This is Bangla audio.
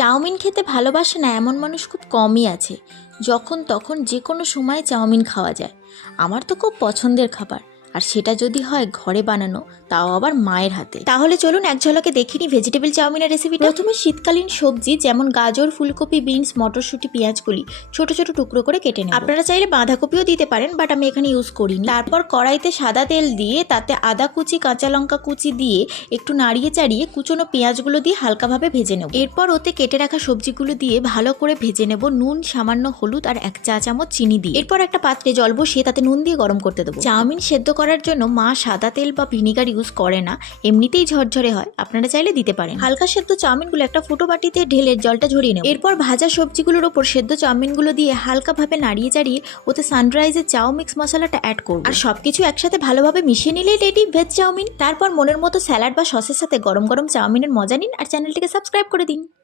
চাউমিন খেতে ভালোবাসে না এমন মানুষ খুব কমই আছে। যখন তখন যে কোনো সময় চাউমিন খাওয়া যায়। আমার তো খুব পছন্দের খাবার, আর সেটা যদি হয় ঘরে বানানো, তাও আবার মায়ের হাতে। তাহলে চলুন এক ঝলকে দেখিনি ভেজিটেবল চাউমিনের রেসিপিটা। প্রথমে শীতকালীন সবজি যেমন গাজর, ফুলকপি, বিনস, মটরশুঁটি, পেঁয়াজগুলি ছোট ছোট টুকরো করে কেটে নেব। আপনারা চাইলে বাঁধাকপিও দিতে পারেন, বাট আমি এখানে ইউজ করিনি। তারপর কড়াইতে সাদা তেল দিয়ে তাতে আদা কুচি, কাঁচা লঙ্কা কুচি দিয়ে একটু নাড়িয়ে চাড়িয়ে কুচনো পেঁয়াজগুলো দিয়ে হালকাভাবে ভেজে নেব। এরপর ওতে কেটে রাখা সবজিগুলো দিয়ে ভালো করে ভেজে নেব, নুন, সামান্য হলুদ আর 1 চা চামচ চিনি দিয়ে। এরপর একটা পাত্রে জল বসিয়ে তাতে নুন দিয়ে গরম করতে দেবো। চাউমিন সেদ্ধ করার জন্য মা সাদা তেল বা ভিনিগার ইউজ করে না, এমনিতেই ঝরঝরে হয়, আপনারা চাইলে দিতে পারেন। হালকা সেদ্ধ চাউমিনগুলো একটা ফুটো বাটিতে ঢেলে জলটা ঝরিয়ে নেব। এরপর ভাজা সবজিগুলোর ওপর সেদ্ধ চাউমিনগুলো দিয়ে হালকাভাবে নাড়িয়ে চাড়িয়ে ওতে সানরাইজের চাউ মিক্স মশলাটা অ্যাড করব, আর সবকিছু একসাথে ভালোভাবে মিশিয়ে নিলেই রেডি ভেজ চাউমিন। তারপর মনের মতো স্যালাড বা সসের সাথে গরম গরম চাউমিনের মজা নিন, আর চ্যানেলটিকে সাবস্ক্রাইব করে দিন।